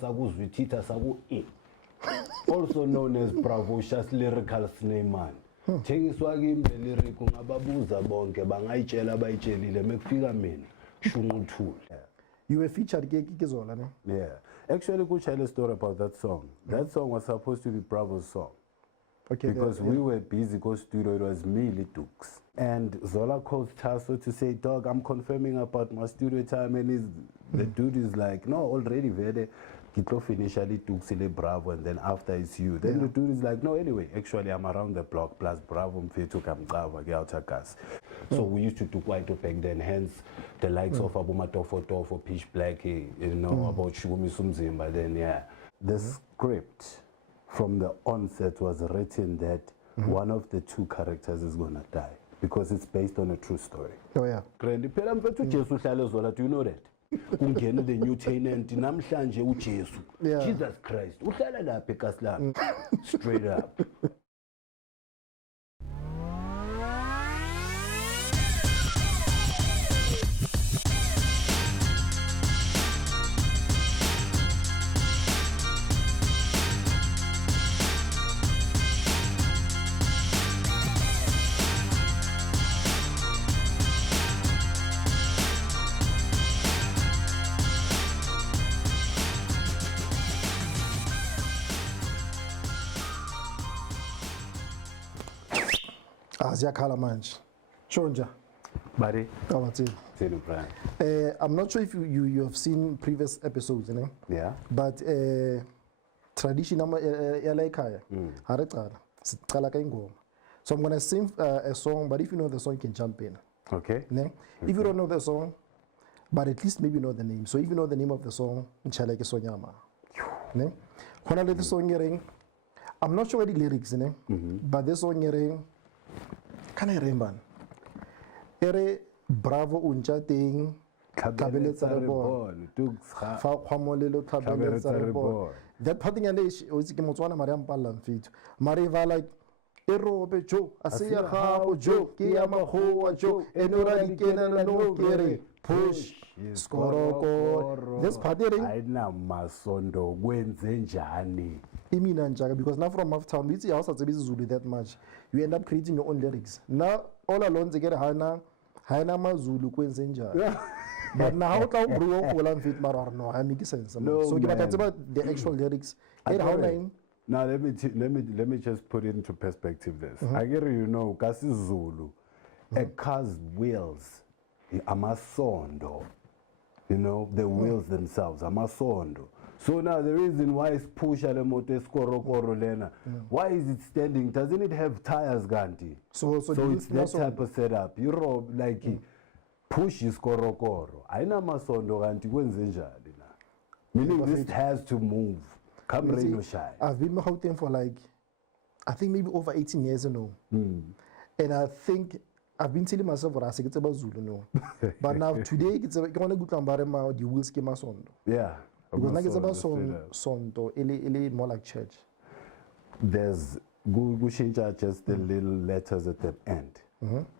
Sakuzwithitha saku E, also known as Bravoshas Lyrical Sneyman. Thengiswa kimi le lyric ungababuza bonke bangayitshela abayitshelile mekufika mina shunquthule. You were featured ke Zola, ne? Yeah. Actually, could tell a story about that song. That song was supposed to be Bravo's song. Okay. Because we were busy go studio, it was me, Tuks. And Zola calls Tasso to say, dog, I'm confirming about my studio time. And the dude is like, no, already very. Kitlo initially Tuks ile Bravo, and then after it's you. Then the dude is like, no, anyway, actually I'm around the block, plus Bravo mfethu kamqava ke gas. So we used to do Kwaito back then, hence the likes of Abomatofo, Pitch Black, you know, about Shumi Sumzimba. Then the script from the onset was written that one of the two characters is gonna die because it's based on a true story. Oh yeah. Grandi phela mfethu Jesu uhlale Zola, do you know that? Kungena the new tenant namhlanje uJesu. Jesus Christ. Uhlala lapha eKaslana. Straight up. Ziyakhala manje. Chonja. Buddy. I'm not sure if you have seen previous episodes, you know? Yeah. But tradition yalayikhaya harecala sicala ka ingoma. So I'm gonna sing a song, but if you know the song, you can jump in. Okay. Ne? If you don't know the song, but at least maybe you know the name. So if you know the name of the song, nchaleke sonyama. Ne? Khona le song yering. I'm not sure what the lyrics, ne? But this song yering. Can I remember? Ere Bravo uncha ting Kabeletsa reborn. Fa khwamolelo Kabeletsa reborn. That part ngale o itse ke Motswana Mariam Pallam fit. Mariva like erobe jo asiya khabo jo ke ya magoa jo enora dikena no kere push skoroko. This part ering ayina masondo kwenze njani. Imina njaka because now from Maftown we see house atsebizi Zulu that much. You end up creating your own lyrics. Now all alone together hana mazulu kwenze njani. But now how bro all fit marar no I make sense. So give about the actual lyrics. Now let me just put it into perspective this. I get you know kasi Zulu a car's wheels amasondo, you know, the wheels themselves amasondo. So now the reason why it's push ale motor skorokoro lena, why is it standing? Doesn't it have tires, Ganti? So it's that type of setup. You rob like push is korokoro. Aina masondo Ganti kwenze njani na. Meaning this has to move. Come rain or shine. I've been Gauteng for like I think maybe over 18 years now. And I think I've been telling myself what I say it's about Zulu no. But now today it's about the wheels ke masondo. Yeah. Because now it's about sondo, ele more like church. There's gushinja just the little letters at the end.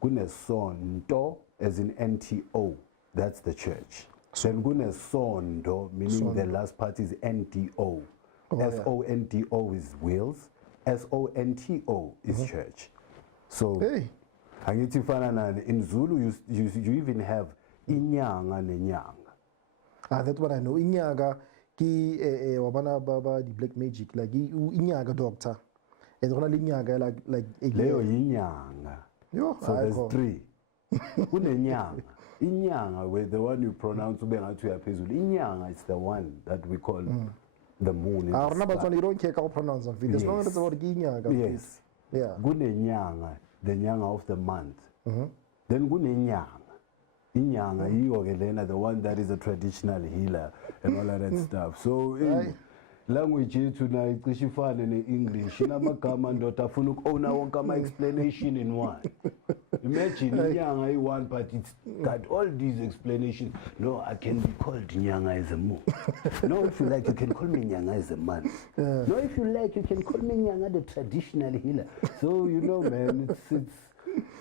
Gune sondo as in NTO, that's the church. Then gune sondo meaning the last part is NTO. SONDO is wheels. SONTO is church. So angithi fana in Zulu you even have inyanga nenyanga. That's what I know. Inyaga ki wabana baba the black magic like inyaga doctor. And only inyaga like Leo inyanga. So there's three. Kunenyanga. Inyanga with the one you pronounce inyanga is the one that we call the moon. I remember when you don't care how pronounce it. As long as it's about inyaga. Yes. Yeah. Kunenyanga, the nyanga of the month. Then kunenyanga. Inyanga, the one that is a traditional healer and all of that stuff. So in language tonight, Kishifan in English, Shinamagama and Dotafunu Ona Wakama explanation in one. Imagine Nyanga one, but it's got all these explanations. No, I can be called Nyanga as a moon. No, if you like, you can call me Nyanga as a man. No, if you like, you can call me Nyanga the traditional healer. So, you know, man, it's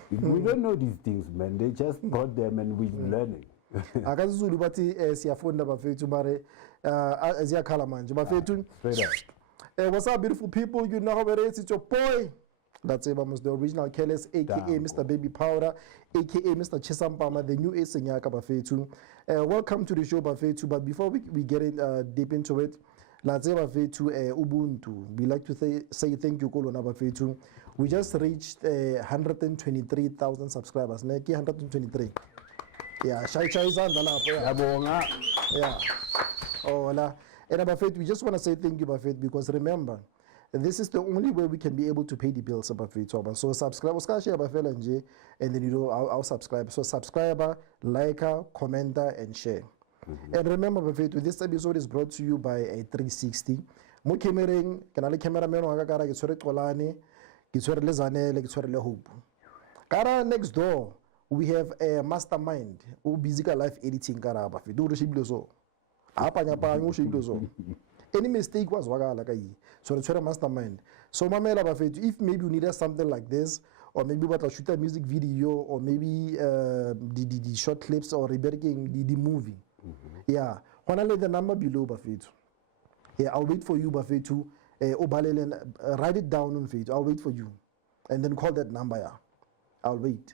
we don't know these things, man. They just brought them and we're learning. akazulu bathi siyafunda bafethu mare ziyakhala manje bafethu. What's up, beautiful people? You know how it is. It's your boy. That's Ebamos, the original Careless, aka Mr. Baby Powder, aka Mr. Chisampama, the new Tuks Senganga bafethu. Welcome to the show bafethu. But before we get in deep into it, let's say bafethu Ubuntu. We like to say thank you Kolona bafethu. We just reached 123,000 subscribers. Neki 123. Yeah, shy zanda lapho. Yeah. Oh la. And Abafet, we just want to say thank you, Abafet, because remember, this is the only way we can be able to pay the bills, Abafet. So subscribe, and then I'll subscribe. So subscriber, liker, commenter, and share. And remember, Abafet, this episode is brought to you by a 360. Mo cameraing, kanale cameraman wa ka ke tshwere Xolane, ke tshwere le Zanele, ke tshwere le Hope. Kara next door, we have a mastermind who busy ka live editing kara Abafet. Do re so. Any mistake was so it's a mastermind. So mamela bafethu, if maybe you needed something like this, or maybe what I shoot a music video, or maybe the short clips, or rebuilding the movie. Yeah, when I let the number below bafethu. Yeah, I'll wait for you bafethu. Write it down on Facebook. I'll wait for you, and then call that number. Yeah, I'll wait.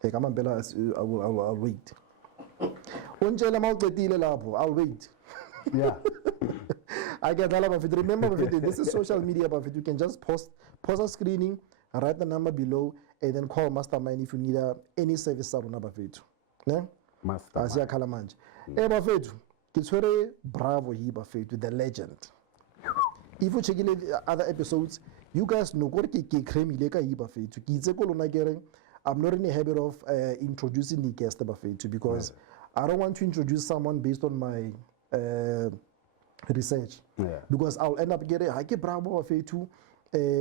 Hey, come on, Bella. I'll wait. I'll wait. Yeah. I get all of it. Remember, this is social media, but you can just pause a screening, write the number below, and then call Mastermind if you need any service. Mastermind. Bravo, the legend. If you check the other episodes, you guys know I'm not in the habit of introducing the guest because I don't want to introduce someone based on my research. Because I'll end up getting bravo too.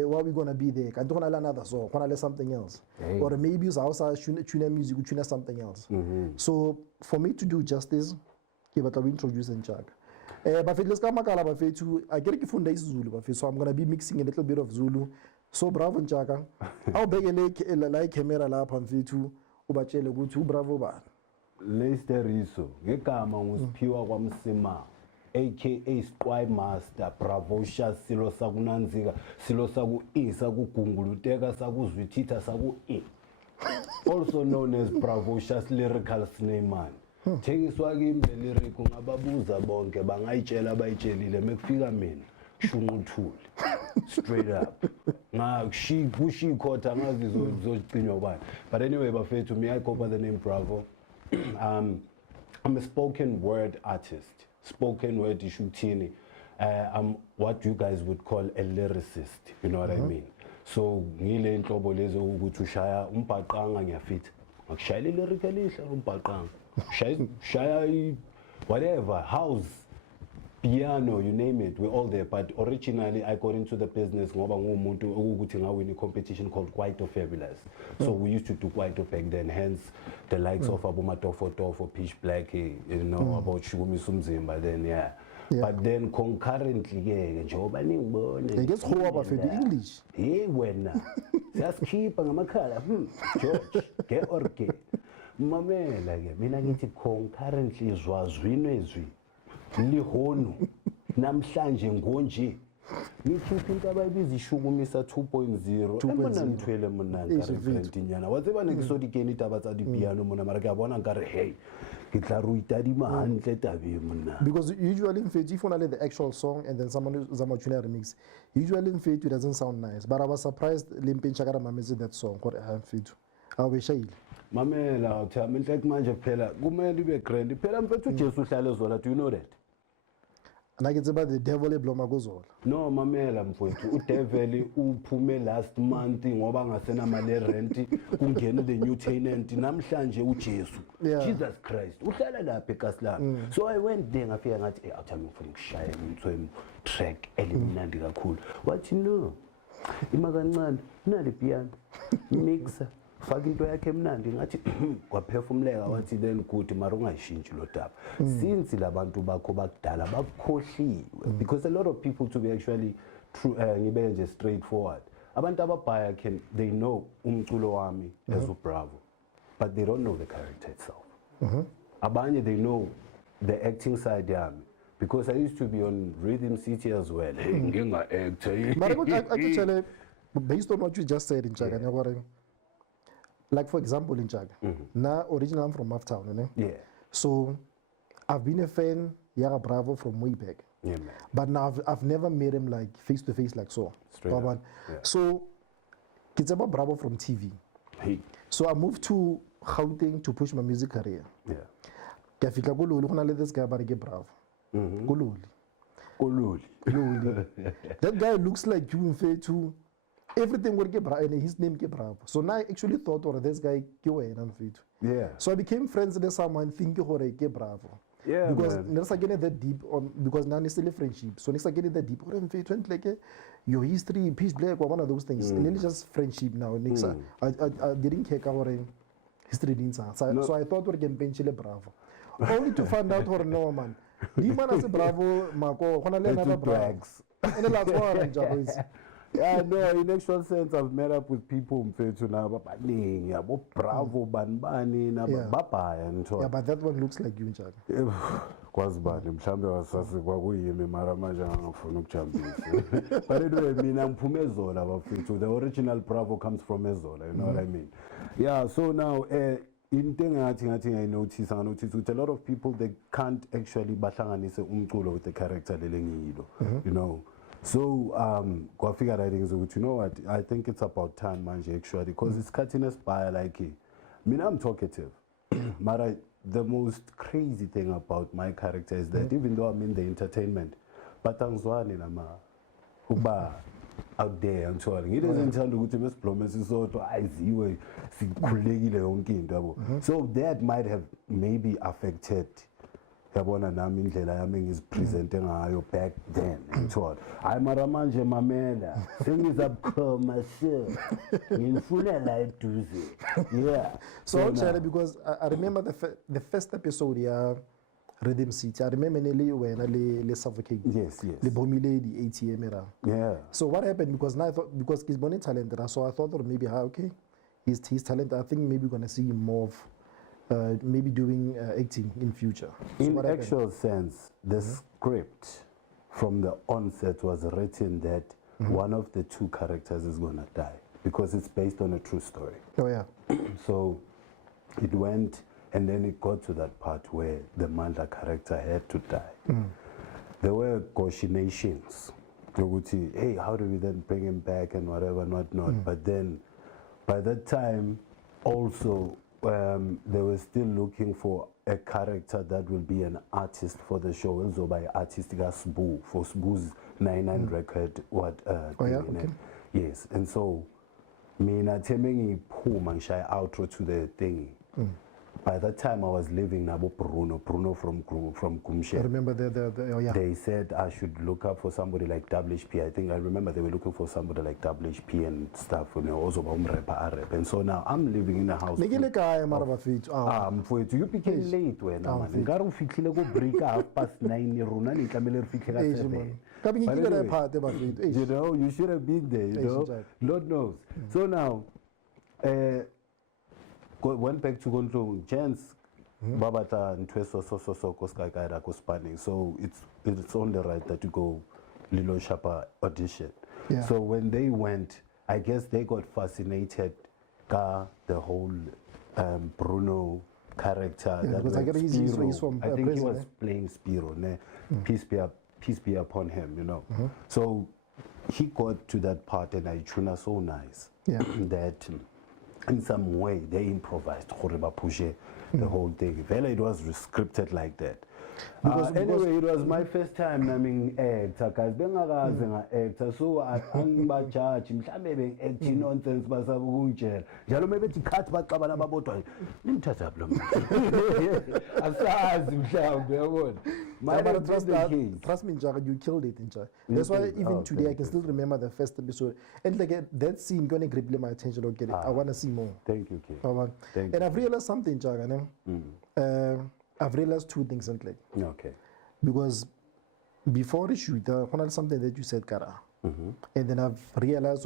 What we gonna be there? I don't want another song. I want something else, or maybe it's outside tune music, tune something else. So for me to do justice, but I'll introduce and check. But let's come back. I get a Zulu, so I'm gonna be mixing a little bit of Zulu. So bravo Nchaka. I'll beg a like camera lap and V2 ubachele gutu bravo ba. Lester Riso, ngegama nguSiphiwa kwaMsima aka Sqwai Master Bravo Sha silo sakunanzika silo saku sakugunguluteka sakuzwithitha saku also known as Bravo Sha's lyrical snayman. Thengiswa kimi le lyric ngababuza bonke bangayitshela bayitshelile mekufika mina shunguthuli straight up kushi khotha ngazi zocinywa ubani. But anyway bafethu, me I go by the name Bravo. I'm a spoken word artist. Spoken word ishutini. I'm what you guys would call a lyricist, you know what I mean. So ngile inhlobo lezo ukuthi ushaya umbhaqanga ngiyafitha akushayela lyric elihle umbhaqanga shaya whatever house piano, you name it, we're all there. But originally, I got into the business ngoba ngumuntu ukuthi ngawini competition called Kwaito Fabulous. So we used to do Kwaito back then. Hence, the likes of Abomatofo, Pitch Black, you know, about Shugumi Sumzimba. Then but then concurrently, njengoba ningibone. Guess who about for the English? Hey, wena. Siyasikhipha ngamakhala. George, ke orke. Mamela ke mina ngithi concurrently zwazwino ezwi. Lihonu namhlanje ngonje ngikhipha into abayibiza ishukumisa 2.0 emana ngithwele mina nkarent nyana watseba ne kisodi keni taba tsa di piano mona mara ke a bona nkare hey ke tla ruita di mahantle tabe mona. Because usually in fact if you want the actual song and then someone Zamachuna remix, usually in fact it doesn't sound nice, but I was surprised Limpin Chakara mameze that song what I have fit aweshayile mamela uthama inhlek manje phela kumele ibe grand phela mfethu Jesu uhlale Zola, do you know that? And it's about the devil ebloma gozola. No mamela mfowethu udevil uphume last month ngoba ngasena mali rent kungena the new tenant namhlanje uJesu. Jesus Christ uhlala lapha eKaslana. So I went there ngafika ngathi awuthami ngifuna ukushaya ngithwe track elimnandi kakhulu. Wathi no ima kancane nali piano mixer faka into yakhe emnandi ngathi kwaphefumuleka wathi then good mara ungayishintshi lo daba since labantu bakho bakudala bakukhohliwe because a lot of people to be actually true ngibe nje straightforward abantu ababhaya they know umculo wami as uBravo but they don't know the character itself. Abanye, they know the acting side yami. Because I used to be on Rhythm City as well. But I could tell you, based on what you just said in Chaga, like for example in Chaga, now originally I'm from Maftown, you know? Yeah. So I've been a fan, Yaga Bravo from way back. Yeah, man. But now I've never met him like face to face like so. Straight up. Yeah. So it's about Bravo from TV. Hey. So I moved to Gauteng to push my music career. Yeah. Kafika kululi khona let this guy barike Bravo. Kululi. That guy looks like you in fair too. Everything will get Bravo and his name get Bravo. So now I actually thought or this guy Yeah. So I became friends with someone thinking or get Bravo. Yeah, because man. next again that deep on because now it's still a friendship. So next again that deep or like your history, peace black or one of those things. And it's just friendship now. Next I didn't care about history so I thought we can benchile Bravo. Only to find out or no man. The man as a Bravo Marco Honolulu brags. And the last one yeah, no, in actual sense, I've met up with people now, Bravo, Banbani, Bapa, and so on. Yeah, but that one looks like you, Jack. Kwazibani mhlambe wasase kwakuyimi mara manje angafuna ukujampisa. But anyway, mina ngiphume Zola bafethu. The original Bravo comes from Zola, you know what I mean? Yeah, so now into engathi I notice with a lot of people they can't actually bahlanganise umculo with the character lelengilo, you know. So kwafika writings ukuthi you know what, I think it's about time manje actually because it's cutting us by like mina I'm talkative. Mara the most crazy thing about my character is that even though I'm in the entertainment, but angizwani nama uba out there and so on. Ngidezwe ngithanda ukuthi mesiblome sisodwa ayiziwe sikhulekile yonke into yabo. So that might have maybe affected yabona nami indlela yami ngizipresente ngayo back then and so on. Hayi mara manje mamela sengizabukhoma sure ngifuna la eduze. Yeah. So actually because I remember the first episode yeah Rhythm City. I remember nearly when le suffocate. Yes. Le bomile the ATM era. Yeah. So what happened because now I thought because he's born talented, so I thought or maybe okay, he's talented. I think maybe we're gonna see him more of maybe doing acting in future. So in actual sense, the script from the onset was written that one of the two characters is gonna die because it's based on a true story. Oh yeah. So it went. And then it got to that part where the Mandla character had to die. There were coordinations. Hey, how do we then bring him back and whatever, not. But then, by that time, also, they were still looking for a character that will be an artist for the show. Also by artist Sbu, for Sbu's 99 record. Yes, and so, mina temengi puma shy outro to the thing. By that time, I was living Nabo Bruno from Kumshe. I remember They said I should look up for somebody like WHP. I think I remember they were looking for somebody like WHP and stuff. You know, also Arab. And so now I'm living in a house. You became late when I'm break 9:30. You know, you should have been there. You know, Lord knows. So now. Went back to Gondlung, gents, Babata and Tweso so spanning. So it's only right that you go Lilo Shapa audition. Yeah. So when they went, I guess they got fascinated by the whole Bruno character. Yeah, that because I get he's from I think he was President. playing Spiro. Peace be upon him, you know. So he got to that part and I tuna so nice that in some way they improvised the whole thing. It was scripted like that. Anyway, it was my first time naming actor guys bengakaze nga-actor so angibajaji mhlambe be-acting nonsense basabukungitshela njalo mebethi khathi baxabana babodwa nimthatha lo asazi mhlawumbe yabona. Trust me, Jack, you killed it, Jack. That's why even today I can still remember the first episode. And like that scene going to grip my attention. Okay, I want to see more. Thank you, Kay. And I've realized something, Jack. I've realized two things, Okay. Because before the shoot, something that you said, Kara. And then I've realized,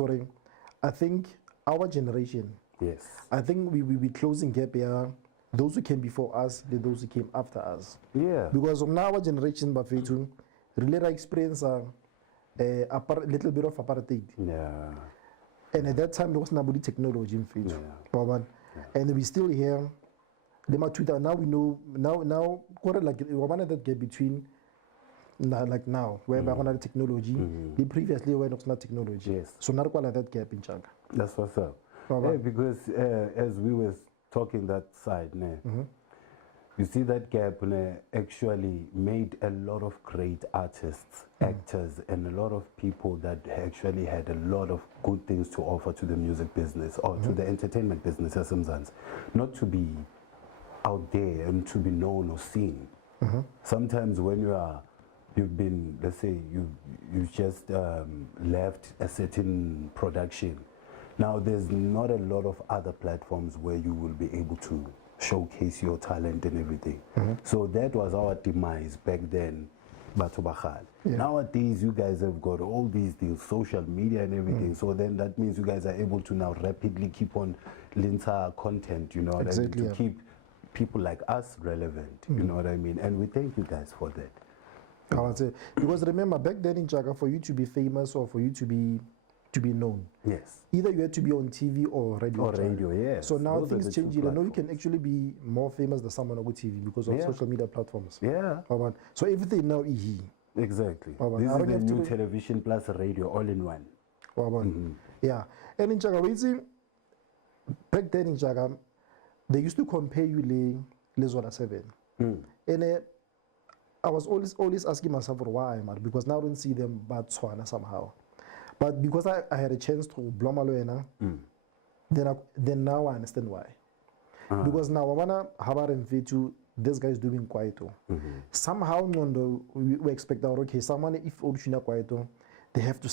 I think our generation, yes, I think we closing gap here those who came before us, those who came after us. Yeah. Because of now our generation, Bafetu, really experience a little bit of apartheid. Yeah. And at that time, there was nobody technology in Fiji. Yeah. And we still here. Now we know, now, like, that gap between like now, where we have technology, the previously where there was not technology. Yes. So not quite that gap in Changa. That's what's up. Yeah, because as we were talking that side, you see that gap actually made a lot of great artists, actors, and a lot of people that actually had a lot of good things to offer to the music business or to the entertainment business as Mzansi. Not to be out there and to be known or seen. Sometimes when you've been, let's say, you just left a certain production. Now there's not a lot of other platforms where you will be able to showcase your talent and everything. So that was our demise back then, Batubachal. Nowadays you guys have got all these things, social media and everything. So then that means you guys are able to now rapidly keep on linter content, you know, exactly, to keep people like us relevant, you know what I mean? And we thank you guys for that. I would say, because remember back then in Chaka, for you to be famous or for you to be known, yes, either you had to be on TV or radio. Or radio, yes. So now Those things change. I know you can actually be more famous than someone on TV because of social media platforms. Yeah. So everything now is he. Exactly. I This is don't the have to new be- television plus radio all in one. Yeah. And in Chaka, we see back then in Chaka, they used to compare you le Zola 7. And I was always asking myself why, man, because now I don't see them but Tswana somehow. But because I had a chance to blow my loena, then now I understand why. Because now I wanna have a this guy is doing Kwaito. Somehow we expect that okay, someone if Odushina Kwaito, they have to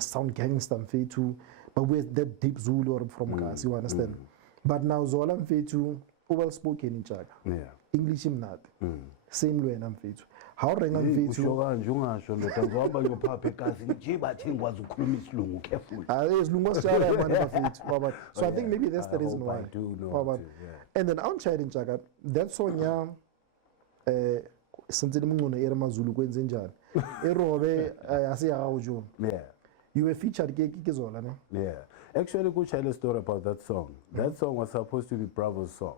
sound gangster too, but with that deep Zulu or from Gas, you understand? But now Zola Mfetu, well spoken in Chaka. Yeah. English him not. Same way I'm Mfetu. How Renga Mfetu? So I think maybe that's the reason why. And then I'm in Chaka, that song yeah, since Zulu kwenze njani. Erobe asiya Yeah. You were featured Zola, no? Yeah. Actually, could tell a story about that song. That song was supposed to be Bravo's song.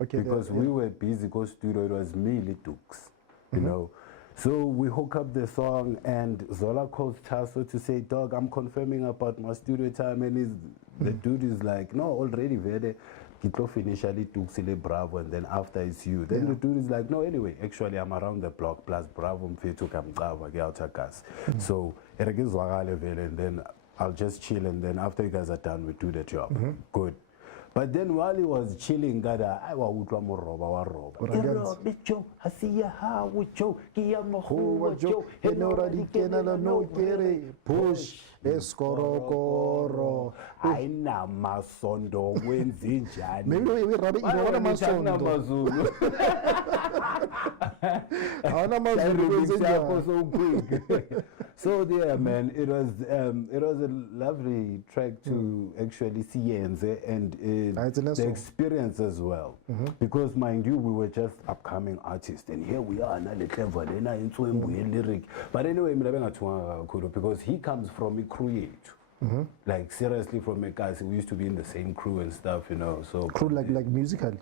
Okay. Because we were busy go studio, it was me, Tuks, you know. So we hook up the song and Zola calls Tasso to say, dog, I'm confirming about my studio time, and the dude is like, no, already very Kitlo initially Tuks ile Bravo and then after it's you. Then the dude is like, no, anyway, actually I'm around the block plus Bravo mfethu kamqava ke awutakas. So and then I'll just chill and then after you guys are done we do the job. Good. But then while he was chilling, I was push eskorokoro. Aina masondo wenzinjani. Maybe we rabbit you know what Mazulu. So quick. So yeah, man, it was a lovely track to actually see and the experience as well. Because mind you, we were just upcoming artists, and here we are now lyric. But anyway, because he comes from a crew. Like seriously from a guy, we used to be in the same crew and stuff, you know. So crew like musical.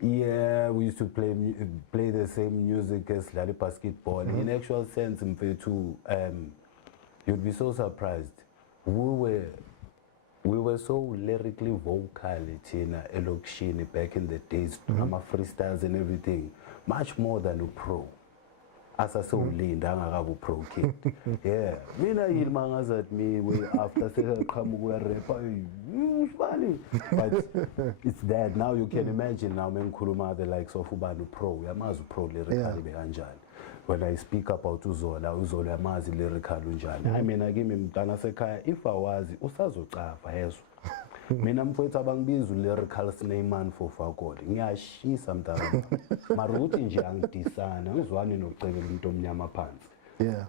Yeah, we used to play the same music as Lali basketball. In actual sense, you'd be so surprised. We were so lyrically vocal, Tina, Elokshini back in the days, my freestyles and everything, much more than a pro. As I saw Linda, I have a pro kid. Yeah, Mina Yilmangas at me after saying, come we are funny. But it's that now you can imagine now, men Kuruma, the likes of Ubanu Pro, Yamazu Pro lyrically behanjan. When I speak about Zola, Mazi lyrical unjani. I mean, I give him Tanasekaya, if I was Usazo Kafa, mina mfowethu abangibiza lyrical snayman for fakode ngiyashisa mntana maruthi nje angidisana ngizwani nokucekela umuntu omnyama phansi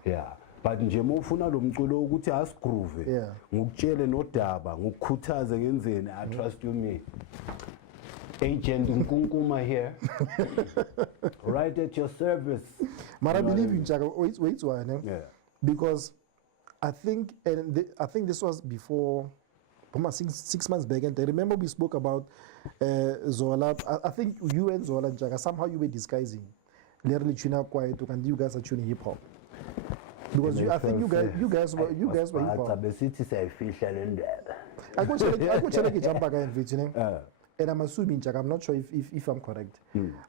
yeah but nje mufuna lo mculo ukuthi asigroove ngikutshele nodaba ngikukhuthaze ngenzeni I trust you me Agent Nkunkuma here, right at your service. But I believe in Chaka. Wait, why? Yeah. Because I think, I think this was before, 6 months back, and I remember we spoke about Zola. I think you and Zola and Chaka, somehow you were disguising. Literally tuning up Kwaito, and you guys are tuning hip hop. Because I think you guys were hip hop. I go check a jump again, and I'm assuming, Chaka, I'm not sure if I'm correct.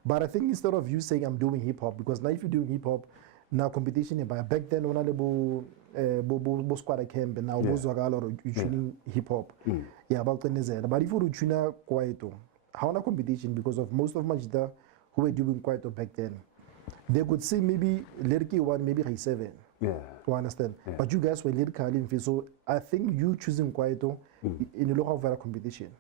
But I think instead of you saying I'm doing hip hop, because now if you're doing hip hop, now competition, but back then, when I bo squad camp, and now you tuning hip hop. Yeah, about the but if you tune Kwaito, how na competition, because of most of Majida who were doing Kwaito back then, they could say maybe Lyrically one, maybe Ray 7. Yeah. You understand? Yeah. But you guys were lyrically in, so I think you choosing Kwaito in a lot of other competition.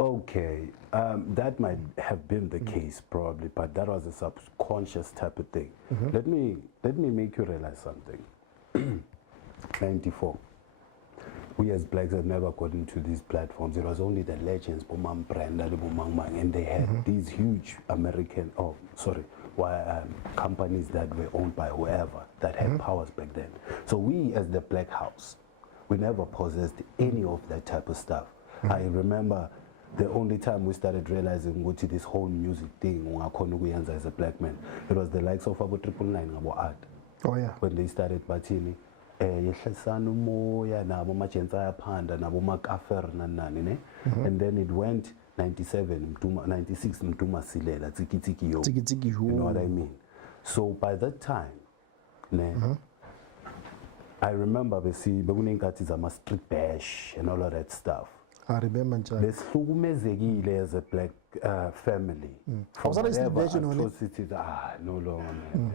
Okay, that might have been the case probably, but that was a subconscious type of thing. Let me make you realize something. 94. We as blacks have never gotten to these platforms. It was only the legends, Bomam Brenda, and they had these huge American, companies that were owned by whoever that had powers back then. So we as the Black House, we never possessed any of that type of stuff. I remember the only time we started realizing what this whole music thing as a black man, it was the likes of Abo 999 Abo Art. Oh yeah. When they started Batini, Yehlesanu Moya Nabo Machenza Panda Nabo Makafer Nanani, and then it went 97, 96 Mtuma Silela, Tiki Tiki Yo. You know what I mean? So by that time, I remember the Beguningatizama Street Bash and all of that stuff. I remember. As a black family. Atrocities, no longer, man.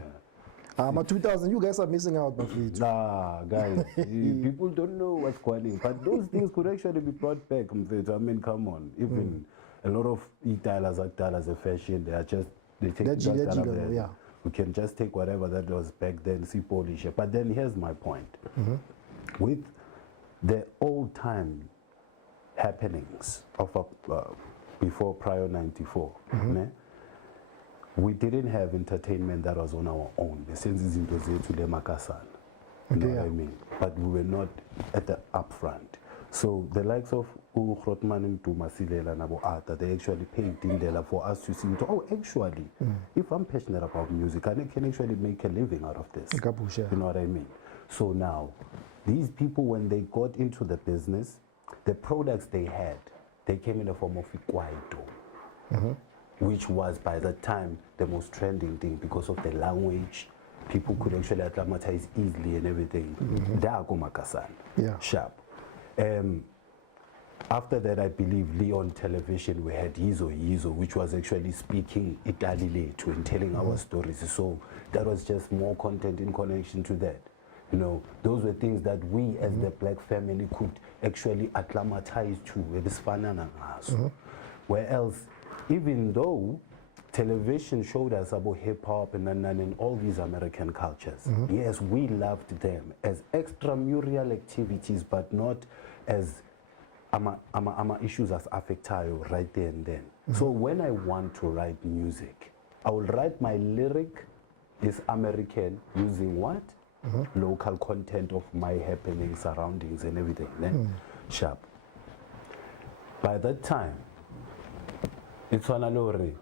But 2000, you guys are missing out. Nah, guys, people don't know what's going on. But those things could actually be brought back. I mean, come on. Even a lot of e-tailers, as a fashion, they take that. Yeah. We can just take whatever that was back then, see polish it. But then here's my point. With the old time happenings of before prior 94, we didn't have entertainment that was on our own. The sense is into the Makasan. You know what I mean? But we were not at the upfront. So the likes of Uhrotman and Tumasilela and Abu Ata, they actually paid Dindela for us to see, actually, if I'm passionate about music, I can actually make a living out of this. You know what I mean? So now, these people, when they got into the business, the products they had, they came in the form of Kwaito, which was by that time the most trending thing because of the language. People could actually acclimatize easily and everything. Yeah. Sharp. After that, I believe Leon Television, we had Yizo, which was actually speaking Italy to and telling our stories. So that was just more content in connection to that. You know, those were things that we as the black family could actually acclimatize to. Where else, even though television showed us about hip-hop and all these American cultures, yes, we loved them as extramural activities, but not as issues as affectayo right there and then. So when I want to write music, I will write my lyric is American using what? Local content of my happenings, surroundings and everything. Then sharp. By that time, it's Wanalore.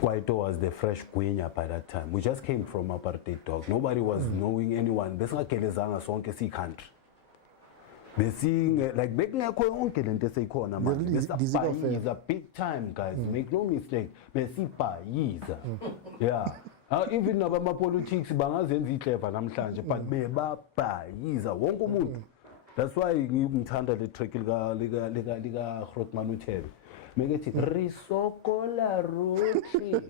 Kwaito was the fresh Gwinya by that time. We just came from apartheid dog. Nobody was knowing anyone. Besingakelezanga sonke si country. Besing like making a yonke lento seyikhona manje. Besipayiza big time guys. Make no mistake. Besipayiza. Yeah. Even abama politics bangazenza iclever namhlanje but bebapayiza wonke umuntu. That's why ngithanda le track lika Grootman uThebe. Megethi risokola rochi.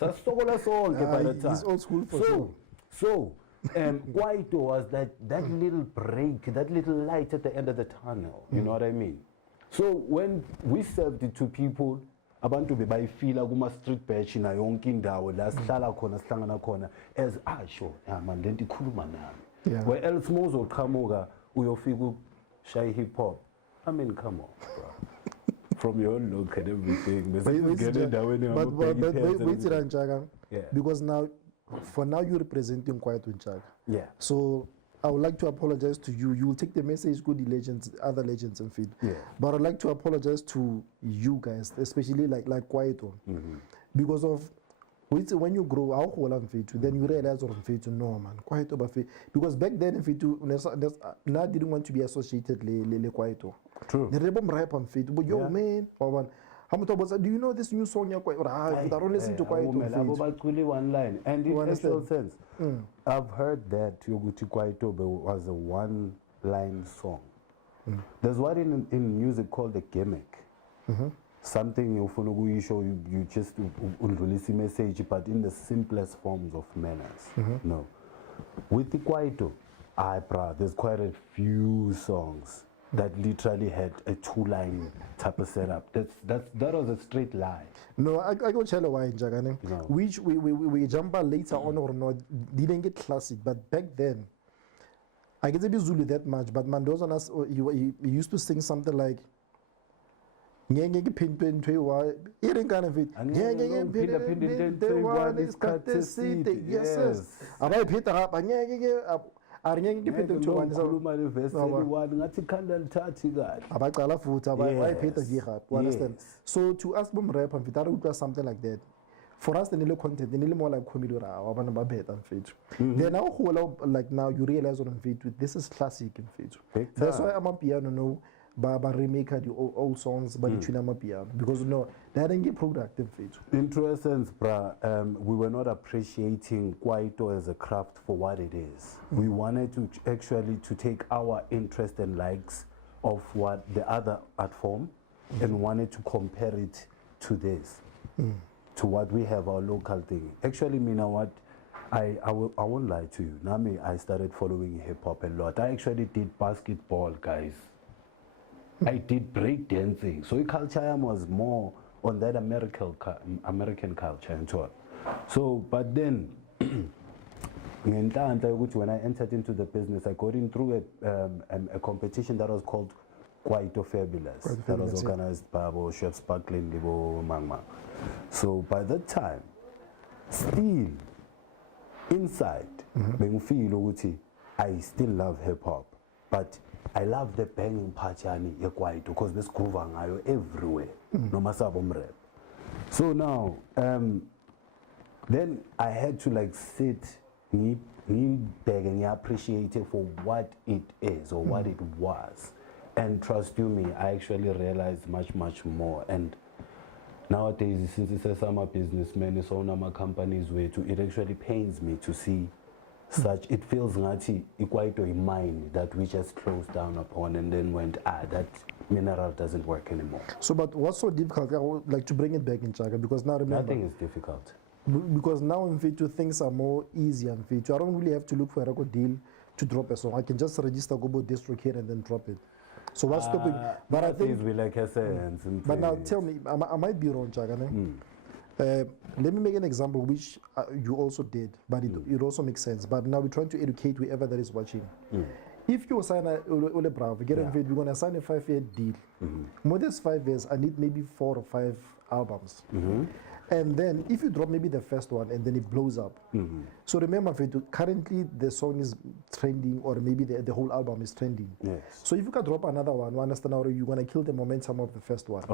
Sasokola sonke by the time. He's old school for sure. So Kwaito was that little break, that little light at the end of the tunnel. You know what I mean? So when we served it to people, abantu bebayifila kuma street bash na yonke indawo la sihlala khona sihlangana khona as asho man lento ikhuluma nami. Where else mozo qhamuka uyofika ushaye hip hop. I mean, come on, bro. from your look and everything. But Yeah. because now, for now, you're representing Kwaito Nchaga. Yeah. So I would like to apologize to you. You will take the message, good legends, other legends and feed. Yeah. But I'd like to apologize to you guys, especially like Kwaito, because of when you grow out then you realize no man Kwaito bafe, because back then now didn't want to be associated le Kwaito. True. But yo man, do you know this new song? I don't listen to Kwaito. One line. And in actual sense, I've heard that Yoguti Kwaito was a one-line song. There's one in music called a gimmick. Something you just release a message, but in the simplest forms of manners. No. With the Kwaito, there's quite a few songs that literally had a two-line type of setup. That was a straight line. No, I go tell you why, Jagane. No. Which we jump later on or not, didn't get classic, but back then, I get to be Zulu that much, but Mandoza, he used to sing something like, yes. So to us, something like that. For us, the Nilo content, the Nilo more like comedy or then now, like now, you realize on video, this is classic in video. That's why Amapiano know. But remake the old songs, but between Amapiano, because no, that didn't get product in fit. In true essence, we were not appreciating Kwaito as a craft for what it is. We wanted to actually to take our interest and likes of what the other art form, and wanted to compare it to this, to what we have our local thing. Actually, you know what? I won't lie to you. Now I started following hip hop a lot. I actually did basketball, guys. I did break dancing, so culture was more on that American culture and so on. So, but then, when I entered into the business, I got in through a competition that was called Kwaito Fabulous. That was organized by Chef Sparkling Libo Mangma. So by that time, still inside, I still love hip hop, but I love the banging part because this groove everywhere. No masabo rap. So now, then I had to like sit, beg and appreciate it for what it is or what it was. And trust you me, I actually realized much more. And nowadays, since it's a summer businessman, it's on my company's way to, it actually pains me to see such, it feels ngati Kwaito in mine that we just closed down upon and then went, that mineral doesn't work anymore. So, but what's so difficult? I would like to bring it back in Chaga, because now remember, nothing is difficult. Because now in Fitu things are more easy in Fitu. I don't really have to look for a record deal to drop a song. I can just register Gobo District here and then drop it. So what's stopping? But I think we like but now tell me, I might be wrong, Chaga. Let me make an example, which you also did, but it also makes sense. But now we're trying to educate whoever that is watching. If you sign we're going to sign a 5-year deal. More than 5 years, I need maybe 4 or 5 albums. And then if you drop maybe the first one and then it blows up. So remember, currently the song is trending, or maybe the whole album is trending. Yes. So if you can drop another one, you understand how you're going to kill the momentum of the first one.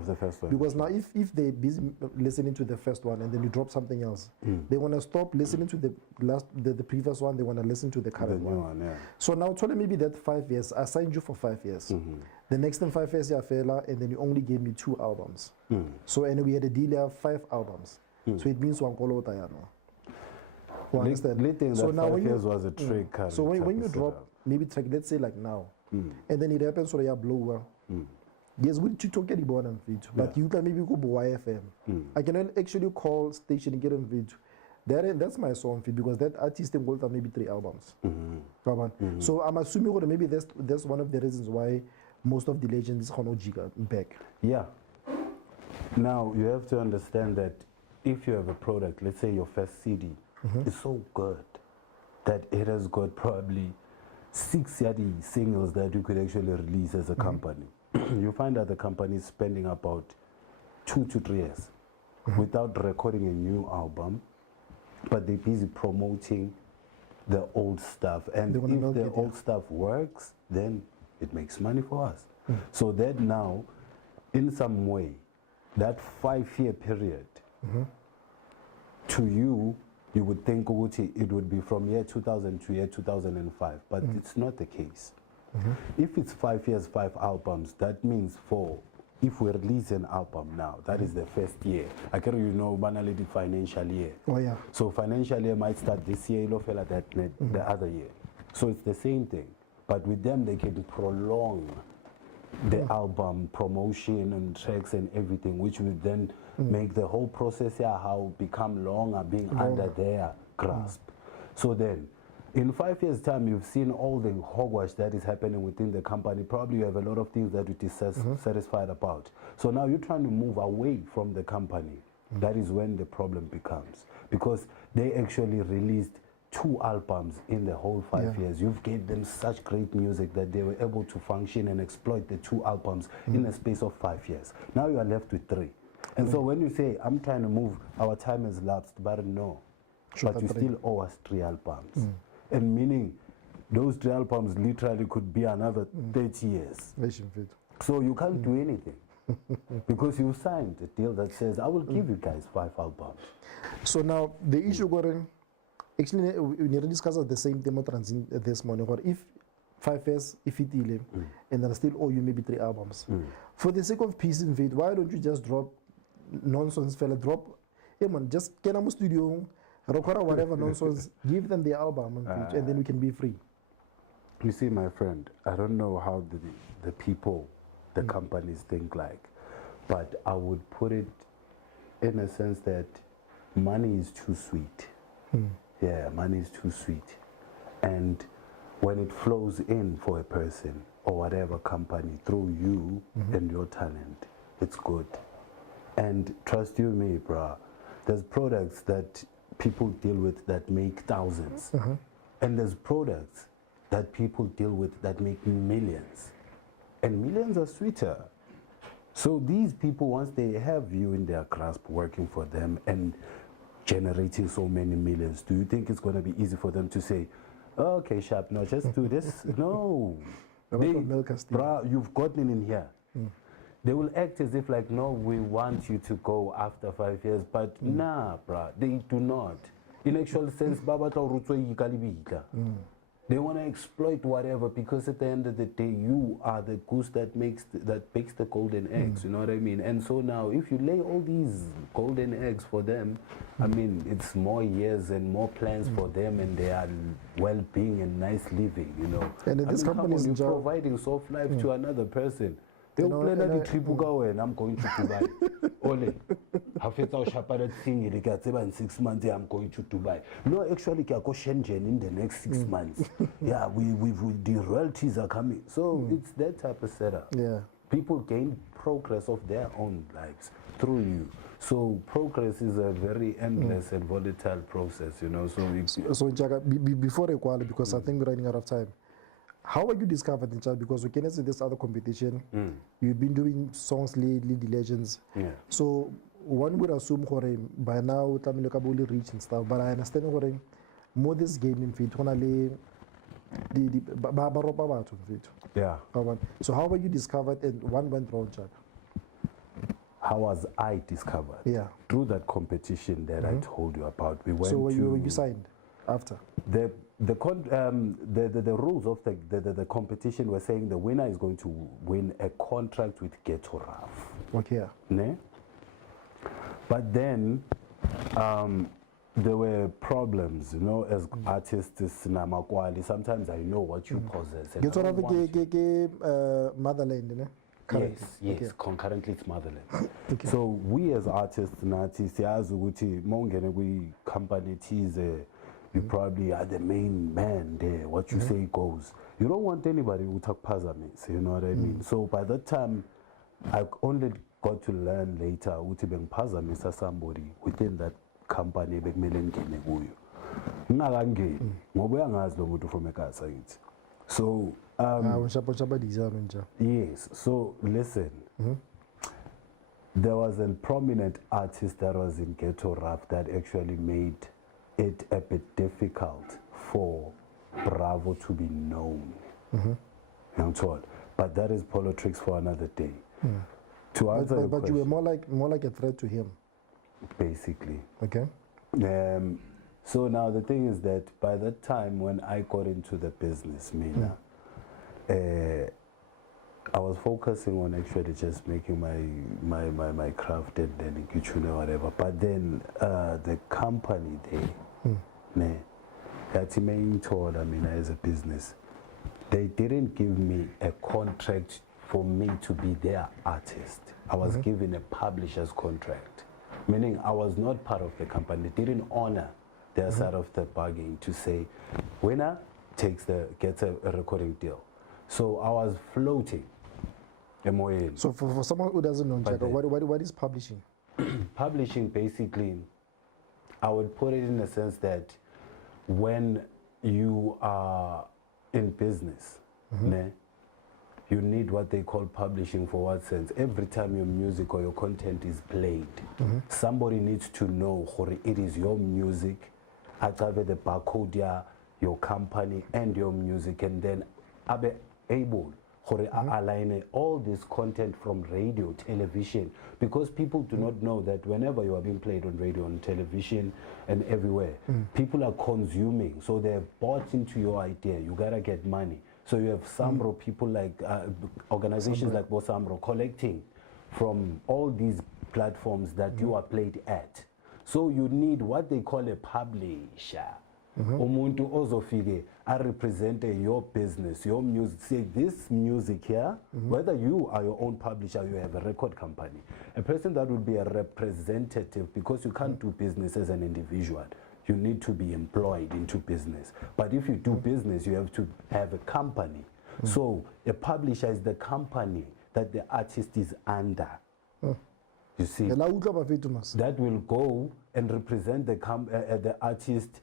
Because now if they're busy listening to the first one and then you drop something else, they want to stop listening to the previous one, they want to listen to the current one. So now tell them maybe that 5 years, I signed you for 5 years. The next 5 years, you fella, and then you only gave me 2 albums. So, and we had a deal of 5 albums. So it means one colo tayano. You understand? So now 5 years was a trick. So when you drop maybe track, let's say like now, and then it happens so you blow. Yes, we to get it on video, but you can maybe go to YFM. I can actually call station and get on video. That's my song feed, because that artist got maybe 3 albums. So I'm assuming maybe that's one of the reasons why most of the legends are back. Yeah. Now you have to understand that if you have a product, let's say your first CD, is so good that it has got probably 6 singles that you could actually release as a company. you find that the company is spending about 2 to 3 years without recording a new album, but they're busy promoting the old stuff. And if the old stuff works, then it makes money for us. So that now, in some way, that 5-year period, to you, you would think it would be from year 2000 to year 2005, but it's not the case. If it's 5 years, 5 albums, that means if we release an album now, that is the first year. I can banally the financial year. Oh yeah. So financial year might start this year, the other year. So it's the same thing. But with them, they can prolong the album promotion and tracks and everything, which will then make the whole process how become longer, being under their grasp. So then, in 5 years' time, you've seen all the hogwash that is happening within the company. Probably you have a lot of things that you're dissatisfied about. So now you're trying to move away from the company. That is when the problem becomes. Because they actually released 2 albums in the whole 5 years. You've gave them such great music that they were able to function and exploit the 2 albums in a space of 5 years. Now you are left with 3. And so when you say, I'm trying to move, our time has lapsed, but no. But you still owe us 3 albums. And meaning, those 3 albums literally could be another 30 years. So you can't do anything. Because you signed a deal that says, I will give you guys 5 albums. So now, the issue, Gordon, actually, we need to discuss the same thing this morning. Or if 5 years, if it is, and then I still owe you maybe 3 albums. For the sake of peace and faith, why don't you just drop nonsense, fella? Drop, hey man, just get on the studio, record whatever nonsense, give them the album, and then we can be free. You see, my friend, I don't know how the people, the companies think like, but I would put it in a sense that money is too sweet. Yeah, money is too sweet. And when it flows in for a person or whatever company through you and your talent, it's good. And trust you me, bruh, there's products that people deal with that make thousands. And there's products that people deal with that make millions. And millions are sweeter. So these people, once they have you in their grasp working for them and generating so many millions, do you think it's going to be easy for them to say, okay, Sharp, no, just do this? No. Bruh, you've gotten in here. They will act as if like, no, we want you to go after 5 years, but nah, bruh, they do not. In actual sense, they want to exploit whatever, because at the end of the day, you are the goose that bakes the golden eggs, you know what I mean? And so now, if you lay all these golden eggs for them, I mean, it's more years and more plans for them and their well-being and nice living, you know. And this company is providing soft life to another person. They will plan a trip and I'm going to Dubai. Ole, in 6 months, I'm going to Dubai. No, actually, I go Shenzhen in the next 6 months. Yeah, the royalties are coming. So it's that type of setup. Yeah. People gain progress of their own lives through you. So progress is a very endless and volatile process, you know. So Jaga, before Equality, because I think we're running out of time. How were you discovered in Chad? Because we can see this other competition. You've been doing songs lately, the legends. Yeah. So one would assume by now Tamil reach and stuff, but I understand more this game in fit only yeah. So how were you discovered and one went wrong, Chad? How was I discovered? Yeah. Through that competition that I told you about. We went so you signed after? The rules of the competition were saying the winner is going to win a contract with Ghetto Raf. Okay. Ne? But then there were problems, you know, as artists. Sometimes I know what you possess. Ghetto Raf motherland, ne? Yes, okay. Concurrently it's motherland. Okay. So we as artists, company you probably are the main man there. What you say goes. You don't want anybody who talk pazamis, you know what I mean? So by that time, I only got to learn later ukuthi bengiphazamisa somebody within that company bekumele ngene kuyo. Ngingakangeni ngoba uyangazi lo muntu from ekhaya sakithi. So, yes, so listen. There was a prominent artist that was in ghetto rap that actually made it a bit difficult for Bravo to be known. I'm told. But that is politics for another day. To answer your but you question, were more like a threat to him. basically. Okay. So now the thing is that by that time when I got into the business, Mina, I was focusing on actually just making my craft and then kitchen or whatever. But then the company that's main told, I mean, as a business, they didn't give me a contract for me to be their artist. I was given a publisher's contract, meaning I was not part of the company. They didn't honor their side of the bargain to say, winner gets a recording deal. So I was floating. So for someone who doesn't know, Jack, what is publishing? Publishing, basically, I would put it in the sense that when you are in business, you need what they call publishing. For what sense? Every time your music or your content is played, somebody needs to know it is your music, the barcode, your company and your music, and then be able align all this content from radio, television, because people do not know that whenever you are being played on radio, on television, and everywhere, people are consuming. So they're bought into your idea. You gotta get money. So you have Samro people like organizations like Bosamro collecting from all these platforms that you are played at. So you need what they call a publisher. Umuntu ozofike I represent your business, your music. Say this music here, whether you are your own publisher, you have a record company. A person that would be a representative, because you can't do business as an individual. You need to be employed into business. But if you do business, you have to have a company. So a publisher is the company that the artist is under. You see, that will go and represent the artist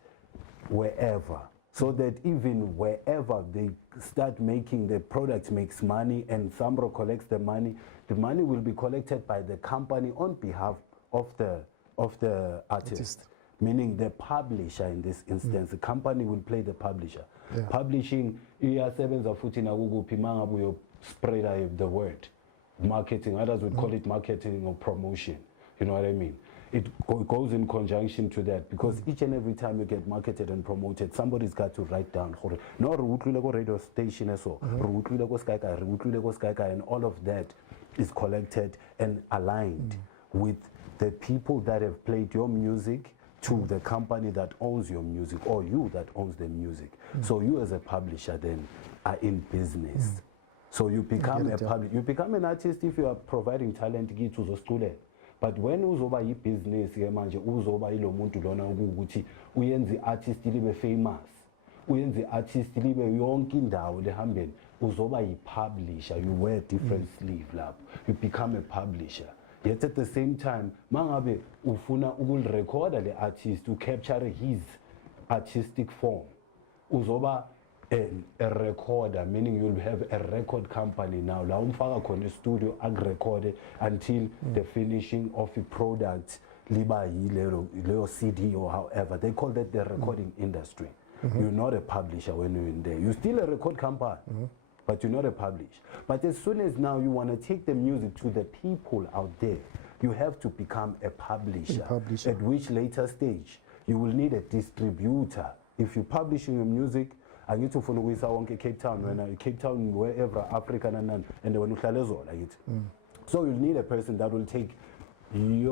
wherever, so that even wherever they start making the product makes money and Samro collects the money will be collected by the company on behalf of the artist. Meaning the publisher in this instance, the company will play the publisher. Publishing, spread the word. Marketing, others would call it marketing or promotion. You know what I mean? It goes in conjunction to that, because each and every time you get marketed and promoted, somebody's got to write down no radio station and all of that is collected and aligned with the people that have played your music to the company that owns your music, or you that owns the music. So you as a publisher then are in business. So you become you become an artist if you are providing talent to the student. But when uzoba business manje uzoba ilo muntu lona ukuthi uyenze artist libe famous, uyenze artist libe yonke indawo lehambeni, uzoba publisher. You wear different sleeve lapho, you become a publisher. Yet at the same time, mangabe ufuna ukurecorda le artist, to capture his artistic form, uzoba a recorder, meaning you'll have a record company now. La umfaka khona studio ag-record until the finishing of a product, liba yilelo CD or however. They call that the recording industry. You're not a publisher when you're in there. You're still a record company, but you're not a publisher. But as soon as now you want to take the music to the people out there, you have to become a publisher. At which later stage, you will need a distributor. If you're publishing your music, I need to follow with Cape Town, when Cape Town, wherever, Africa, and when you Zola. So you'll need a person that will take the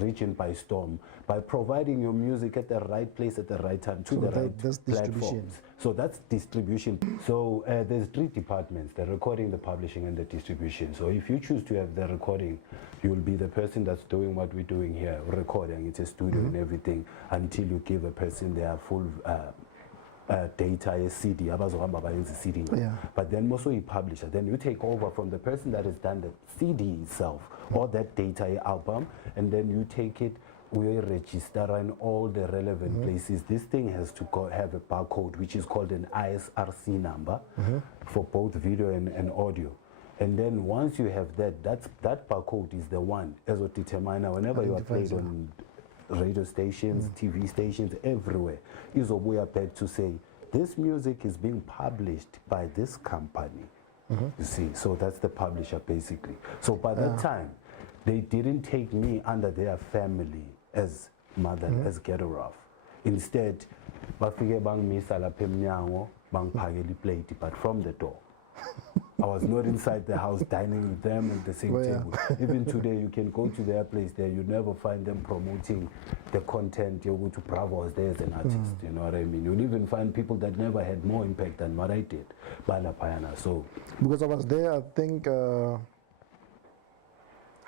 region by storm by providing your music at the right place at the right time to the right platforms. So that's distribution. So there's three departments: the recording, the publishing, and the distribution. So if you choose to have the recording, you'll be the person that's doing what we're doing here, recording. It's a studio and everything, until you give a person their full data, a CD, CD. But then also a publisher. Then you take over from the person that has done the CD itself or that data album, and then you take it we register in all the relevant places. This thing has to have a barcode, which is called an ISRC number for both video and audio. And then once you have that barcode is the one as a determiner whenever you are played on radio stations, TV stations, everywhere. Is a back to say this music is being published by this company. You see, so that's the publisher basically. So by that time, they didn't take me under their family as mother, as getter off. Instead, bafike bangimisa lapha emnyango bangiphakela iplate, but from the door. I was not inside the house dining with them at the same table. Even today, you can go to their place there, you never find them promoting the content. You go to Bravo was there as an artist, you know what I mean? You'll even find people that never had more impact than what I did by Amapiano. So because I was there, I think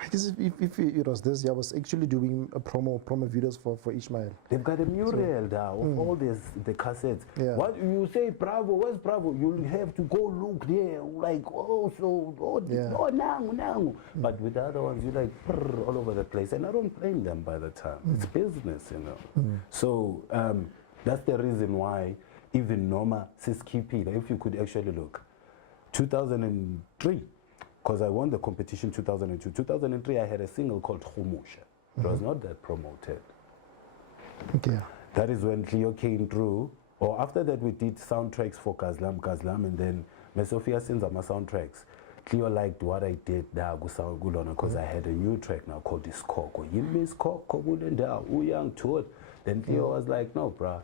I guess if it was this year, I was actually doing a promo videos for Ishmael. They've got a mural now of all the cassettes. Yeah. What you say, Bravo, where's Bravo? You'll have to go look there, like, oh, so, oh, oh nangu. But with the other ones, you're like, all over the place. And I don't blame them by the time. It's business, you know. So that's the reason why even Noma says keep it. If you could actually look, 2003, because I won the competition 2002. 2003, I had a single called Humusha. It was not that promoted. Okay. That is when Cleo came through. Or after that, we did soundtracks for Kazlam, and then Mesofia sends my soundtracks. Cleo liked what I did there because I had a new track now called Iskoko. You miss Koko, Uyang Tour. Then Cleo was like, no, bruh.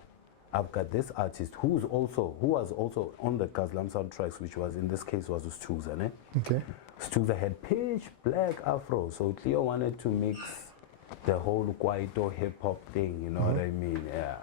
I've got this artist who was also on the Kazlam soundtracks, which was in this case was Tuks, ne? Okay. Tuks had pitch black afro, so Cleo wanted to mix the whole Kwaito hip hop thing, you know what I mean? Yeah.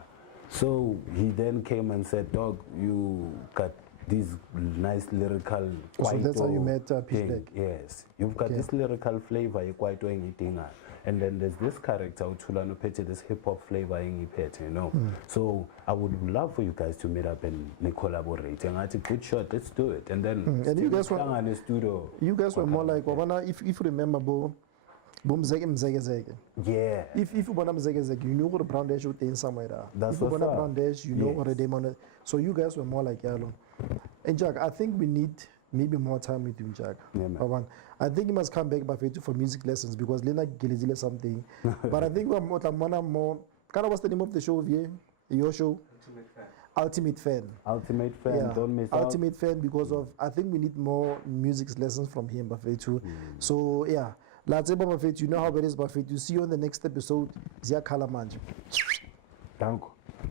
So he then came and said, "Dog, you got these nice lyrical Kwaito." So that's how you met Pitch thing. Black. Yes, you've got this lyrical flavor, Kwaito thing. And then there's this character, Utulano Pete, this hip hop flavor in Pete, you know. So I would love for you guys to meet up and collaborate. And I think, good shot, let's do it. And then and you guys were in the studio. You guys were more like, if you remember, boom, Zege. Yeah. If you want Zege, you know what a brown dash would in somewhere. That's if you what's want a up. brown dash, you know what a demon. So you guys were more like Yalo. And Jack, I think we need maybe more time with you, Jack. Yeah, man. I think you must come back for music lessons because Lena Gilizile something. But I think we're more. Kind of what's the name of the show, Vie? Your show? Ultimate Fan. Ultimate Fan, Yeah. don't miss Ultimate Fan because of, I think we need more music lessons from him, Buffet too. So yeah, let's say Buffet, you know how it is, Buffet. You see you on the next episode. Zia Kalamaj. out.